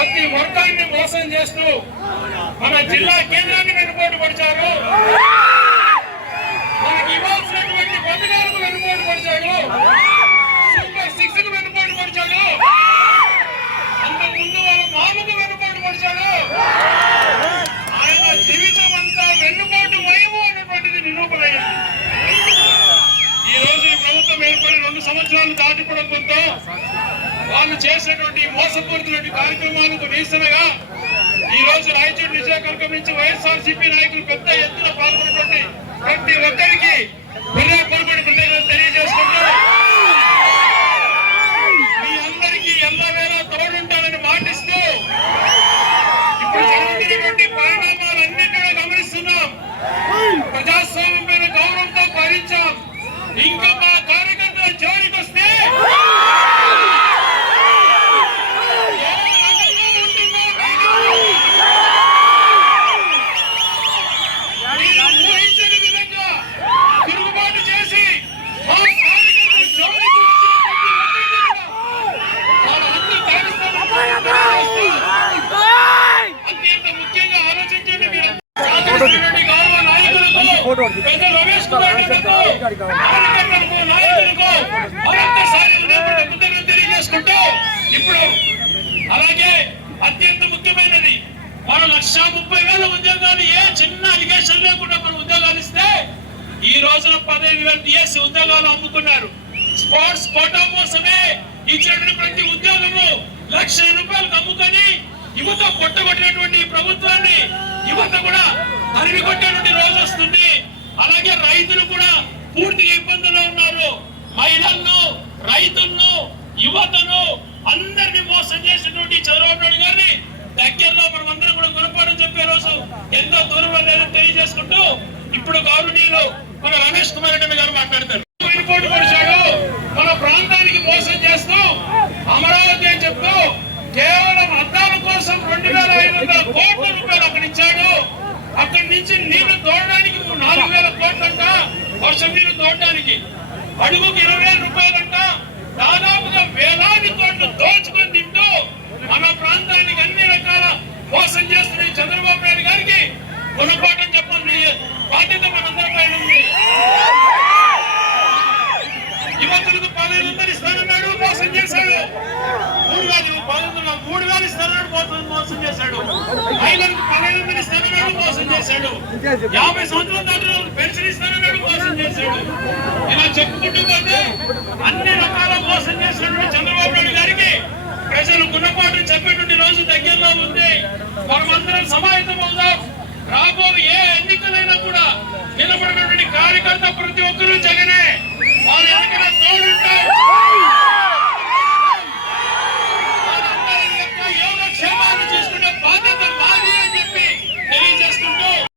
ప్రతి వర్గాన్ని మోసం చేస్తూ మన జిల్లా కేంద్రాన్ని వెనుకోటు పడిచారు. మనకి ఇవ్వాల్సినటువంటి పథకాలకు వెనుకోటు పడిచాడు. సూపర్ 6 కు వెనుకోటు పడిచాడు. అంతకుముందు వాళ్ళ మామకు వెనుకోటు పడిచాడు. ఆయన జీవితం అంతా వెన్నుపోటు మయము అనేటువంటిది నిరూపణయ్యింది. ఈ రోజు ఈ ప్రభుత్వం ఏర్పడి 2 సంవత్సరాలు దాటిపోవడంతో వాళ్ళు చేసినటువంటి మోసపూరితమైన కార్యక్రమాలకు నిరసనగా ఈ రోజు రాయచోటి నియోజకవర్గం నుంచి వైఎస్ఆర్సీపీ నాయకులు పెద్ద ఎత్తున పాల్గొన్నటువంటి ప్రతి ఒక్కరికి హృదయపూర్వక కృతజ్ఞతలు తెలియజేసుకుంటూ మీ అందరికీ ఎల్లవేళ తోడుంటానని మాటిస్తూ ఇప్పుడు జరుగుతున్నటువంటి పరిణామాలన్నింటినీ కూడా గమనిస్తున్నాం. ప్రజాస్వామ్యం మీద గౌరవంతో భరించాం. ఇంకా మా కార్యకర్తల జోలికి వస్తే తెలియజేసుకుంటూ ఇప్పుడు అలాగే అత్యంత ముఖ్యమైనది మనం 1,30,000 ఉద్యోగాలు ఏ చిన్న అలిగేషన్ లేకుండా మనం ఉద్యోగాలు ఇస్తే ఈ రోజున 15,000 TSC ఉద్యోగాలు అమ్ముకున్నారు. స్పోర్ట్స్ కోటా కోసమే ఇచ్చినటువంటి ప్రతి ఉద్యోగము ₹1,00,000 అమ్ముకొని యువత కొట్టగొట్టినటువంటి ప్రభుత్వాన్ని యువత కూడా తరిమి కొట్టేటువంటి రోజు వస్తుంది. అలాగే రైతులు కూడా పూర్తిగా ఇబ్బందుల్లో ఉన్నారు. మహిళలను, రైతులను, యువతను అందరినీ మోసం చేసినటువంటి చంద్రబాబు నాయుడు గారిని దగ్గరలో మనం అందరం కూడా గుణపాఠం చెప్పే రోజు ఎంతో దూరం లేదని తెలియజేసుకుంటూ ఇప్పుడు గౌరవనీయులు మన రమేష్ కుమార్ రెడ్డి గారు మాట్లాడతారు. మన ప్రాంతానికి మోసం చేస్తూ అమరావతి అని చెప్తూ కేవలం అద్దాల కోసం 2,500 కోట్ల రూపాయలు అక్కడ ఇచ్చాడు. అక్కడి నుంచి నీళ్లు తోడడానికి 4,000 కోట్లంట. వర్షం నీళ్లు తోడడానికి అడుగుకి 20,000 రూపాయలంట. దాదాపుగా వేలాది కోట్లు దోచుకుని తింటూ మన ప్రాంతానికి అన్ని రకాల మోసం చేస్తున్న చంద్రబాబు నాయుడు గారికి గుణపాఠం చెప్పాల్సిన బాధ్యత మనందరిపై ఉంది. యువతులకు 15,000 ఇస్తానన్నాడు, మోసం చేశాడు. 3,000 ఇస్తానన్నాడు, మోసం చేశాడు. మహిళలకు 15,000 ఇస్తానన్నాడు, మోసం చేశాడు. 50 సంవత్సరాల దాటిన పెన్షన్ ఇస్తానన్నాడు, మోసం చేశాడు. ఇలా చెప్పుకుంటూ పోతే అన్ని రకాల మోసం చేసినటువంటి చంద్రబాబు నాయుడు గారికి ప్రజలు గుణపాఠం చెప్పేటువంటి రోజు దగ్గరలో ఉంది. మనమందరం సమాయత్తం అవుదాం. రాబో ఏ ఎన్నికలైనా కూడా నిలబడినటువంటి కార్యకర్త ప్రతి ఒక్కరూ జగనే. వాళ్ళు ఎన్నికల తోడుంటారు.